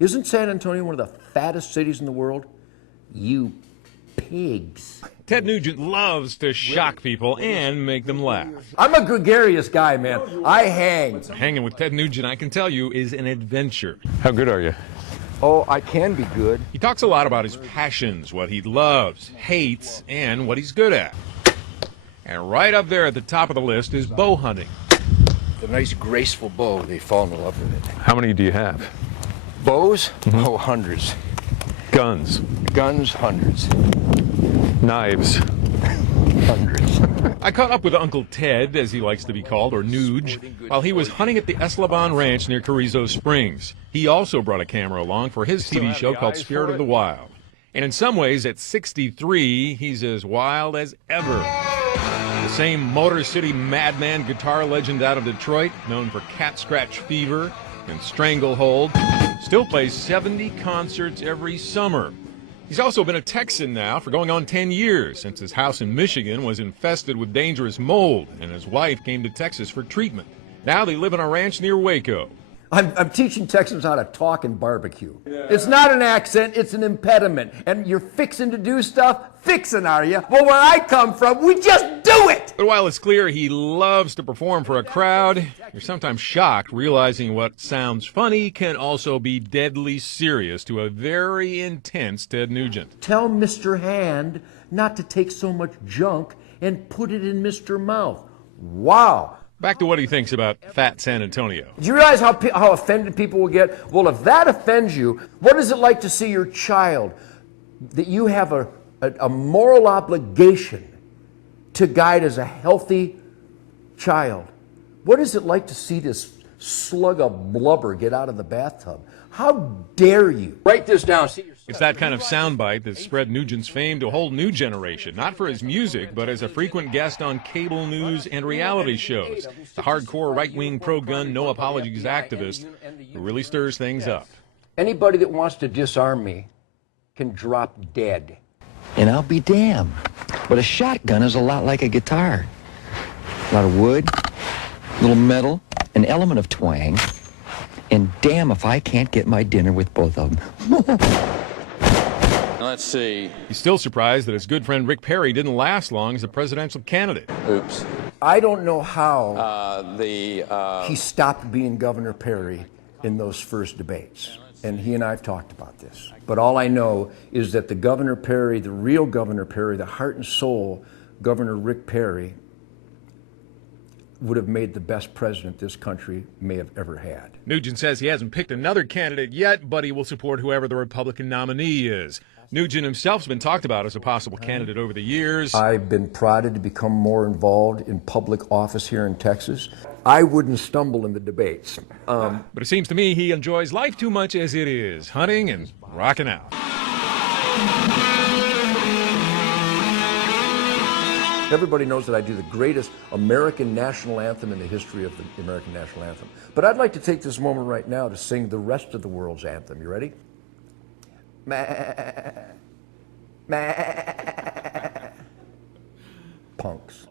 Isn't San Antonio one of the fattest cities in the world? You pigs. Ted Nugent loves to shock people and make them laugh. I'm a gregarious guy, man. I hang. Hanging with Ted Nugent, I can tell you, is an adventure. How good are you? Oh, I can be good. He talks a lot about his passions, what he loves, hates, and what he's good at. And right up there at the top of the list is bow hunting. The nice, graceful bow, they fall in love with it. How many do you have? Bows? Oh, hundreds. Guns? Guns, hundreds. Knives? Hundreds. I caught up with Uncle Ted, as he likes to be called, or Nuge, while he was hunting at the Eslaban Ranch near Carrizo Springs. He also brought a camera along for his TV show called Spirit of the Wild. And in some ways, at 63, he's as wild as ever. The same Motor City madman guitar legend out of Detroit, known for Cat Scratch Fever and Stranglehold, still plays 70 concerts every summer. He's also been a Texan now for going on 10 years, since his house in Michigan was infested with dangerous mold, and his wife came to Texas for treatment. Now they live on a ranch near Waco. I'm teaching Texans how to talk and barbecue. It's not an accent, it's an impediment. And you're fixing to do stuff? Fixing, are you? Well, where I come from, we just do it! But while it's clear he loves to perform for a crowd, you're sometimes shocked realizing what sounds funny can also be deadly serious to a very intense Ted Nugent. Tell Mr. Hand not to take so much junk and put it in Mr. Mouth. Wow. Back to what he thinks about fat San Antonio. Do you realize how offended people will get? Well, if that offends you, what is it like to see your child, that you have a moral obligation to guide as a healthy child? What is it like to see this slug of blubber get out of the bathtub? How dare you? Write this down. It's that kind of soundbite that spread Nugent's fame to a whole new generation, not for his music, but as a frequent guest on cable news and reality shows. The hardcore right-wing pro-gun, no-apologies activist who really stirs things up. Anybody that wants to disarm me can drop dead. And I'll be damned. But a shotgun is a lot like a guitar. A lot of wood, a little metal, an element of twang, and damn if I can't get my dinner with both of them. Let's see. He's still surprised that his good friend Rick Perry didn't last long as a presidential candidate. Oops. I don't know how he stopped being Governor Perry in those first debates. And he and I have talked about this. But all I know is that the Governor Perry, the real Governor Perry, the heart and soul Governor Rick Perry, would have made the best president this country may have ever had. Nugent says he hasn't picked another candidate yet, but he will support whoever the Republican nominee is. Nugent himself has been talked about as a possible candidate over the years. I've been prodded to become more involved in public office here in Texas. I wouldn't stumble in the debates. But it seems to me he enjoys life too much as it is, hunting and rocking out. Everybody knows that I do the greatest American national anthem in the history of the American national anthem. But I'd like to take this moment right now to sing the rest of the world's anthem. You ready? Punks.